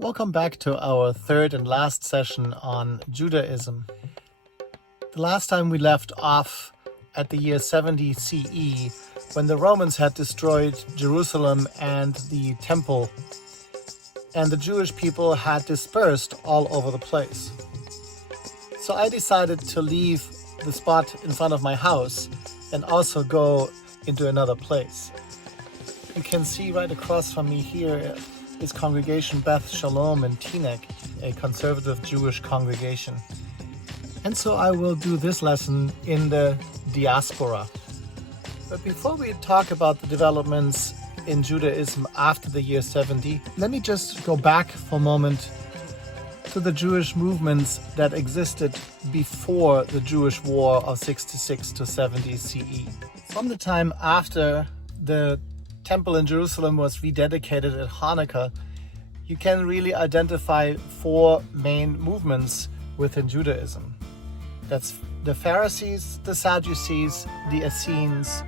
Welcome back to our third and last session on Judaism. The last time we left off at the year 70 CE, when the Romans had destroyed Jerusalem and the temple, and the Jewish people had dispersed all over the place. So I decided to leave the spot in front of my house and also go into another place. You can see right across from me here is Congregation Beth Shalom in Teaneck, a conservative Jewish congregation. And so I will do this lesson in the Diaspora. But before we talk about the developments in Judaism after the year 70, let me just go back for a moment to the Jewish movements that existed before the Jewish War of 66 to 70 CE. From the time after the temple in Jerusalem was rededicated at Hanukkah, you can really identify four main movements within Judaism. That's the Pharisees, the Sadducees, the Essenes,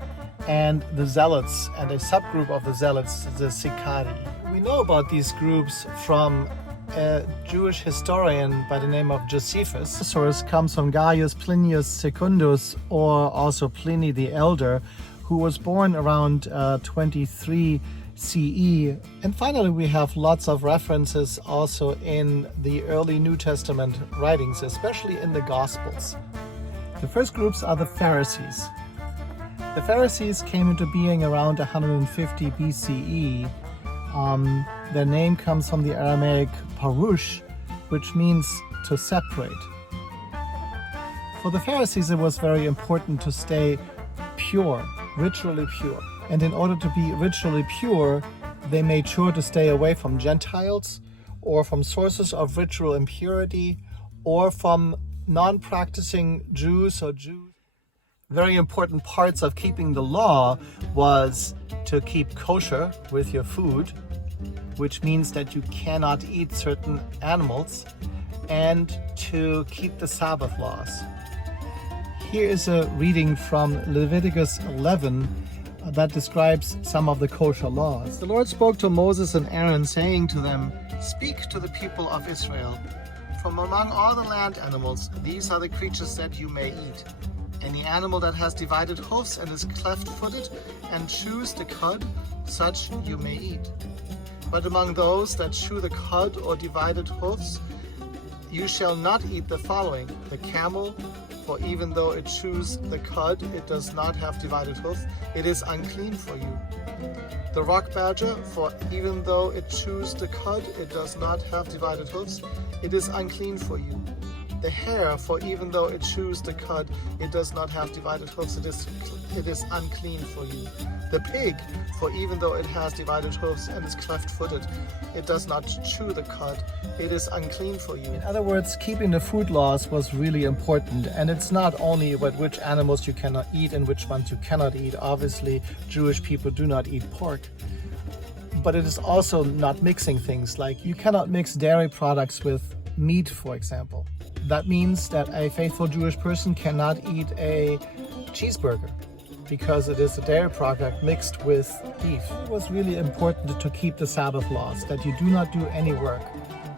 and the Zealots, and a subgroup of the Zealots, the Sicarii. We know about these groups from a Jewish historian by the name of Josephus. The source comes from Gaius Plinius Secundus, or also Pliny the Elder, who was born around 23 CE. And finally, we have lots of references also in the early New Testament writings, especially in the Gospels. The first groups are the Pharisees. The Pharisees came into being around 150 BCE. Their name comes from the Aramaic parush, which means to separate. For the Pharisees, it was very important to stay pure, ritually pure. And in order to be ritually pure, they made sure to stay away from Gentiles or from sources of ritual impurity or from non-practicing Jews or Jews. Very important parts of keeping the law was to keep kosher with your food, which means that you cannot eat certain animals, and to keep the Sabbath laws. Here is a reading from Leviticus 11 that describes some of the kosher laws. The Lord spoke to Moses and Aaron, saying to them, "Speak to the people of Israel. From among all the land animals, these are the creatures that you may eat. Any animal that has divided hoofs and is cleft-footed and chews the cud, such you may eat. But among those that chew the cud or divided hoofs, you shall not eat the following: the camel, for even though it chews the cud, it does not have divided hoof, it is unclean for you. The rock badger, for even though it chews the cud, it does not have divided hoofs, it is unclean for you. The hare, for even though it chews the cud, it does not have divided hoofs, it is unclean for you. The pig, for even though it has divided hoofs and is cleft-footed, it does not chew the cud, it is unclean for you." In other words, keeping the food laws was really important, and it's not only about which animals you cannot eat and which ones you cannot eat. Obviously, Jewish people do not eat pork. But it is also not mixing things, like you cannot mix dairy products with meat, for example. That means that a faithful Jewish person cannot eat a cheeseburger, because it is a dairy product mixed with beef. It was really important to keep the Sabbath laws, that you do not do any work.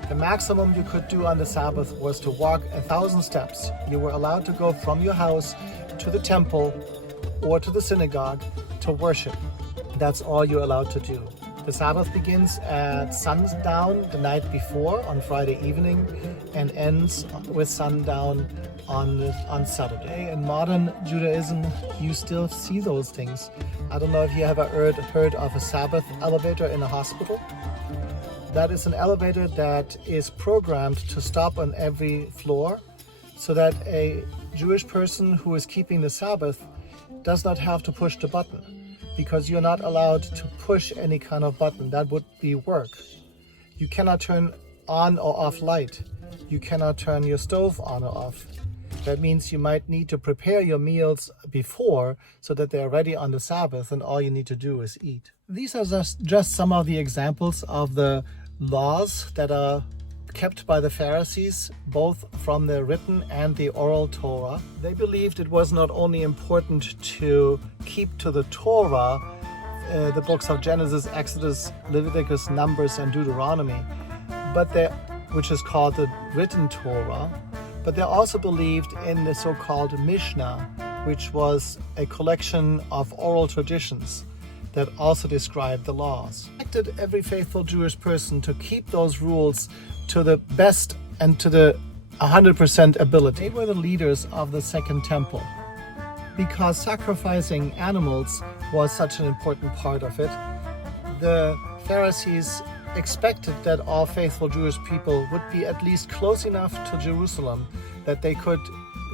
The maximum you could do on the Sabbath was to walk 1,000 steps. You were allowed to go from your house to the temple or to the synagogue to worship. That's all you're allowed to do. The Sabbath begins at sundown the night before on Friday evening and ends with sundown on Saturday. In modern Judaism, you still see those things. I don't know if you ever heard of a Sabbath elevator in a hospital. That is an elevator that is programmed to stop on every floor so that a Jewish person who is keeping the Sabbath does not have to push the button, because you're not allowed to push any kind of button. That would be work. You cannot turn on or off light. You cannot turn your stove on or off. That means you might need to prepare your meals before so that they're ready on the Sabbath, and all you need to do is eat. These are just some of the examples of the laws that are kept by the Pharisees, both from the written and the oral Torah. They believed it was not only important to keep to the Torah, the books of Genesis, Exodus, Leviticus, Numbers, and Deuteronomy, which is called the written Torah, but they also believed in the so-called Mishnah, which was a collection of oral traditions that also described the laws. They expected every faithful Jewish person to keep those rules to the best and to the 100% ability. They were the leaders of the Second Temple. Because sacrificing animals was such an important part of it, the Pharisees expected that all faithful Jewish people would be at least close enough to Jerusalem that they could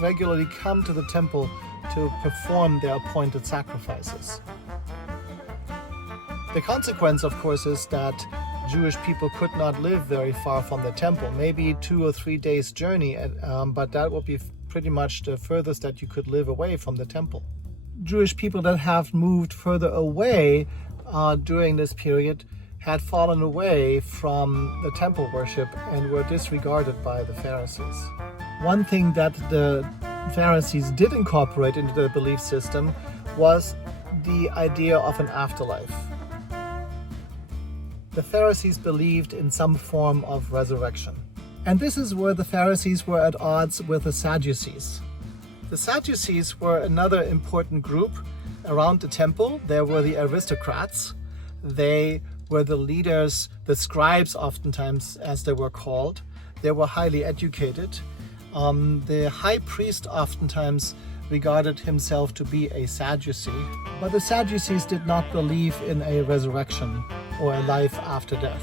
regularly come to the temple to perform their appointed sacrifices. The consequence, of course, is that Jewish people could not live very far from the temple, maybe 2 or 3 days journey, but that would be pretty much the furthest that you could live away from the temple. Jewish people that have moved further away during this period had fallen away from the temple worship and were disregarded by the Pharisees. One thing that the Pharisees did incorporate into their belief system was the idea of an afterlife. The Pharisees believed in some form of resurrection. And this is where the Pharisees were at odds with the Sadducees. The Sadducees were another important group around the temple. There were the aristocrats. They were the leaders, the scribes oftentimes, as they were called. They were highly educated. The high priest oftentimes regarded himself to be a Sadducee, but the Sadducees did not believe in a resurrection or a life after death.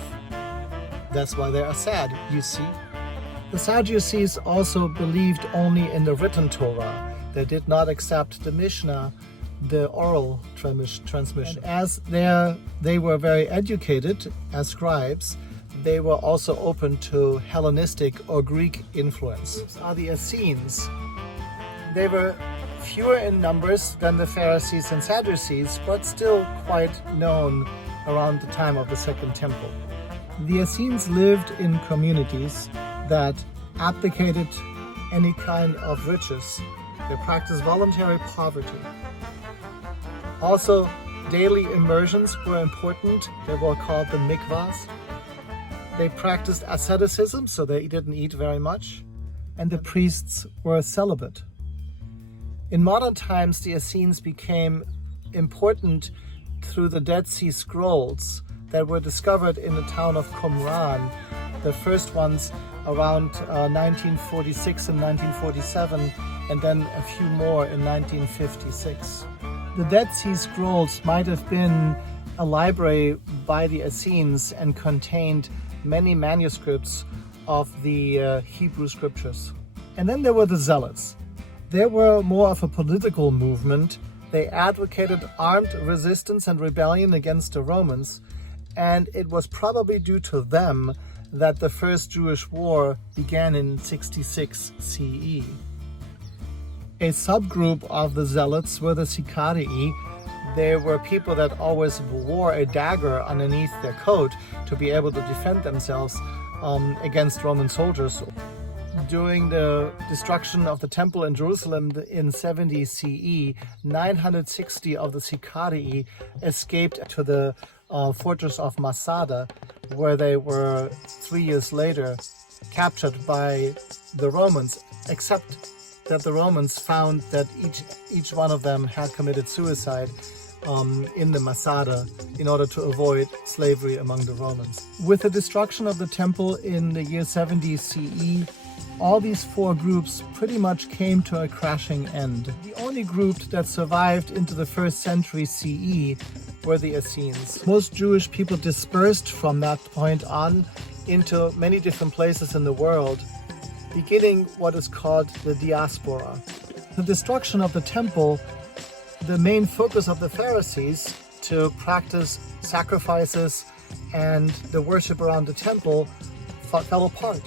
That's why they are sad, you see. The Sadducees also believed only in the written Torah. They did not accept the Mishnah, the oral transmission. And as they were very educated as scribes, they were also open to Hellenistic or Greek influence. These are the Essenes. They were fewer in numbers than the Pharisees and Sadducees, but still quite known around the time of the Second Temple. The Essenes lived in communities that abdicated any kind of riches. They practiced voluntary poverty. Also, daily immersions were important. They were called the mikvahs. They practiced asceticism, so they didn't eat very much. And the priests were celibate. In modern times, the Essenes became important through the Dead Sea Scrolls that were discovered in the town of Qumran, the first ones around 1946 and 1947, and then a few more in 1956. The Dead Sea Scrolls might have been a library by the Essenes and contained many manuscripts of the Hebrew scriptures. And then there were the Zealots. They were more of a political movement. They advocated armed resistance and rebellion against the Romans, and it was probably due to them that the First Jewish War began in 66 CE. A subgroup of the Zealots were the Sicarii. They were people that always wore a dagger underneath their coat to be able to defend themselves against Roman soldiers. During the destruction of the temple in Jerusalem in 70 CE, 960 of the Sicarii escaped to the fortress of Masada, where they were 3 years later captured by the Romans, except that the Romans found that each one of them had committed suicide in the Masada in order to avoid slavery among the Romans. With the destruction of the temple in the year 70 CE, all these four groups pretty much came to a crashing end. The only group that survived into the 1st century CE were the Essenes. Most Jewish people dispersed from that point on into many different places in the world, beginning what is called the Diaspora. The destruction of the temple, the main focus of the Pharisees to practice sacrifices and the worship around the temple fell apart,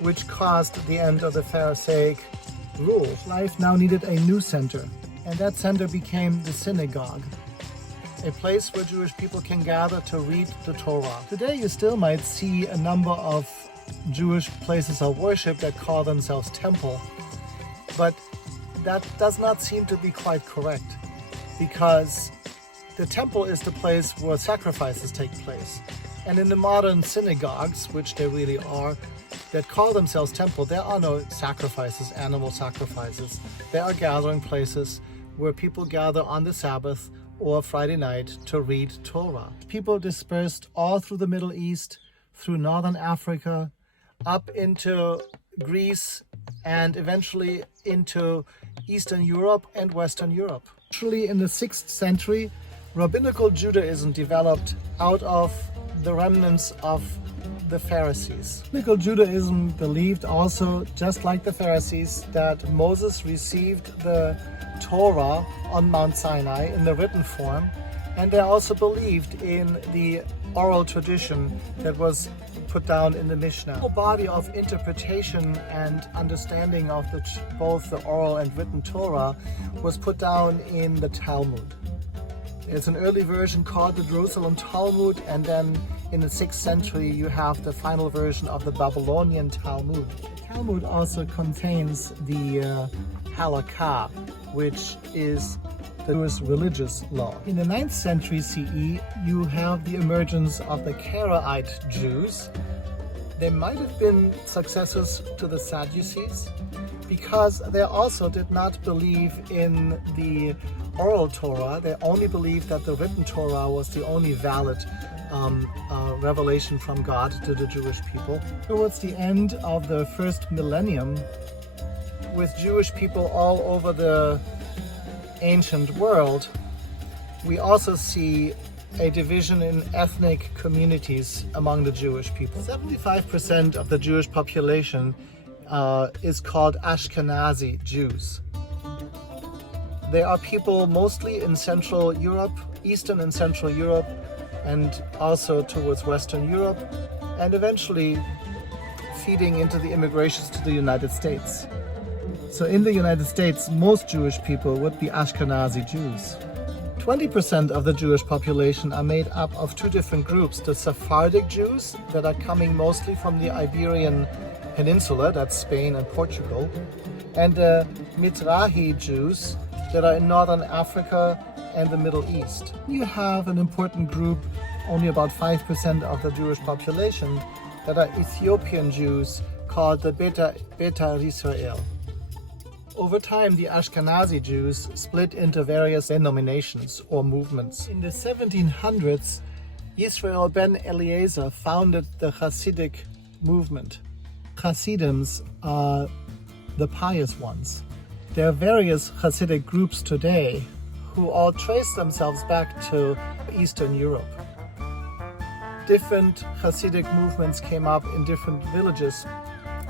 which caused the end of the Pharisaic rule. Life now needed a new center, and that center became the synagogue, a place where Jewish people can gather to read the Torah. Today you still might see a number of Jewish places of worship that call themselves temple, but that does not seem to be quite correct, because the temple is the place where sacrifices take place. And in the modern synagogues, which they really are, that call themselves temple, there are no sacrifices, animal sacrifices. There are gathering places where people gather on the Sabbath or Friday night to read Torah. People dispersed all through the Middle East, through Northern Africa, up into Greece, and eventually into Eastern Europe and Western Europe. Actually, in the 6th century, rabbinical Judaism developed out of the remnants of the Pharisees. Rabbinical Judaism believed also, just like the Pharisees, that Moses received the Torah on Mount Sinai in the written form, and they also believed in the oral tradition that was put down in the Mishnah. The whole body of interpretation and understanding of both the oral and written Torah was put down in the Talmud. There's an early version called the Jerusalem Talmud, and then in the 6th century you have the final version of the Babylonian Talmud. The Talmud also contains the Halakha, which is the Jewish religious law. In the 9th century CE, you have the emergence of the Karaite Jews. They might have been successors to the Sadducees because they also did not believe in the oral Torah. They only believed that the written Torah was the only valid revelation from God to the Jewish people. Towards the end of the first millennium, with Jewish people all over the ancient world, we also see a division in ethnic communities among the Jewish people. 75% of the Jewish population is called Ashkenazi Jews. They are people mostly in Central Europe, Eastern and Central Europe, and also towards Western Europe, and eventually feeding into the immigrations to the United States. So in the United States, most Jewish people would be Ashkenazi Jews. 20% of the Jewish population are made up of two different groups: the Sephardic Jews that are coming mostly from the Iberian Peninsula, that's Spain and Portugal, and the Mizrahi Jews that are in Northern Africa and the Middle East. You have an important group, only about 5% of the Jewish population, that are Ethiopian Jews called the Beta Israel. Over time, the Ashkenazi Jews split into various denominations or movements. In the 1700s, Israel ben Eliezer founded the Hasidic movement. Hasidims are the pious ones. There are various Hasidic groups today who all trace themselves back to Eastern Europe. Different Hasidic movements came up in different villages,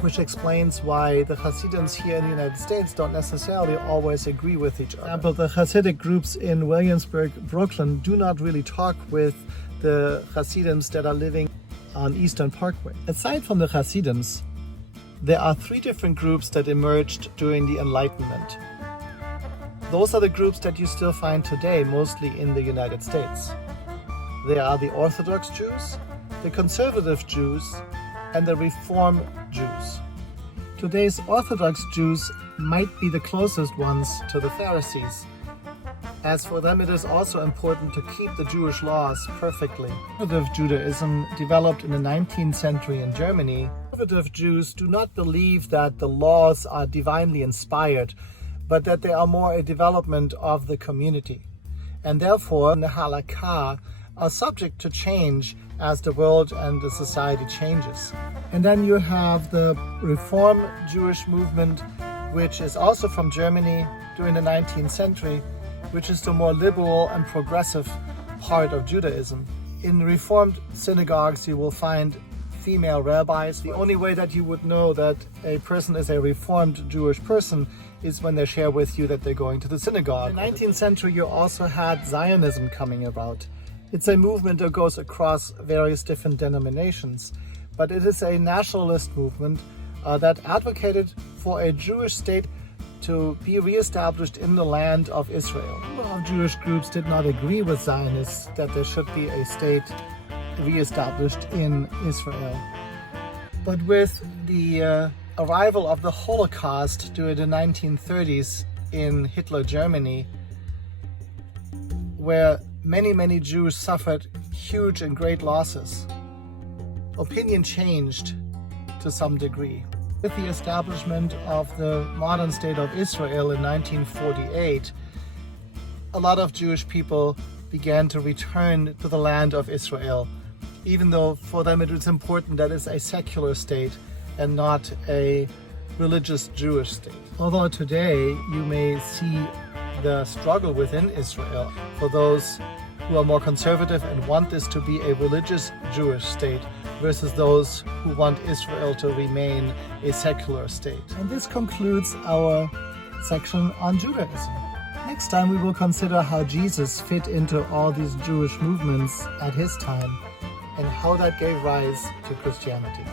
which explains why the Hasidims here in the United States don't necessarily always agree with each other. For example, the Hasidic groups in Williamsburg, Brooklyn do not really talk with the Hasidims that are living on Eastern Parkway. Aside from the Hasidims, there are three different groups that emerged during the Enlightenment. Those are the groups that you still find today, mostly in the United States. They are the Orthodox Jews, the Conservative Jews, and the Reform Jews. Today's Orthodox Jews might be the closest ones to the Pharisees, as for them it is also important to keep the Jewish laws perfectly. Conservative Judaism developed in the 19th century in Germany. Conservative Jews do not believe that the laws are divinely inspired, but that they are more a development of the community, and therefore the halakha are subject to change as the world and the society changes. And then you have the Reform Jewish movement, which is also from Germany during the 19th century, which is the more liberal and progressive part of Judaism. In Reformed synagogues, you will find female rabbis. The only way that you would know that a person is a Reformed Jewish person is when they share with you that they're going to the synagogue. In the 19th century, you also had Zionism coming about. It's a movement that goes across various different denominations, but it is a nationalist movement that advocated for a Jewish state to be reestablished in the land of Israel. A number of Jewish groups did not agree with Zionists that there should be a state reestablished in Israel. But with the arrival of the Holocaust during the 1930s in Hitler Germany, where many Jews suffered huge and great losses, opinion changed to some degree. With the establishment of the modern state of Israel in 1948, a lot of Jewish people began to return to the land of Israel, even though for them it was important that it's a secular state and not a religious Jewish state. Although today you may see the struggle within Israel for those who are more conservative and want this to be a religious Jewish state versus those who want Israel to remain a secular state. And this concludes our section on Judaism. Next time we will consider how Jesus fit into all these Jewish movements at his time and how that gave rise to Christianity.